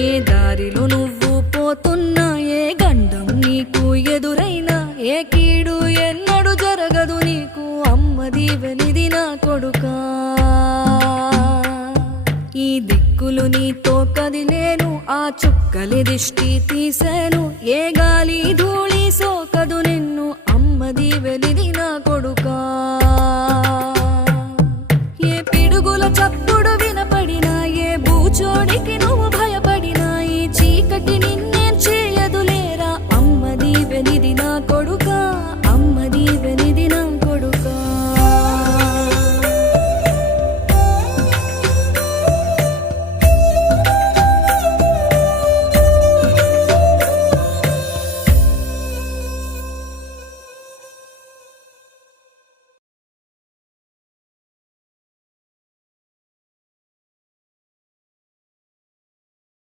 ఏ దారిలో నువ్వు పోతున్నా, ఏ గండం నీకు ఎదురైనా, ఏ కీడు ఎన్నడు జరగదు నీకు, అమ్మ దీవెనిది నా కొడుకా. ఈ దిక్కులు నీతో కదిలేను, ఆ చుక్కలి దిష్టి తీసేను, ఏ గాలి ధూళి సోకదు నిన్ను, అమ్మ దీవెనిది నా కొడుకా.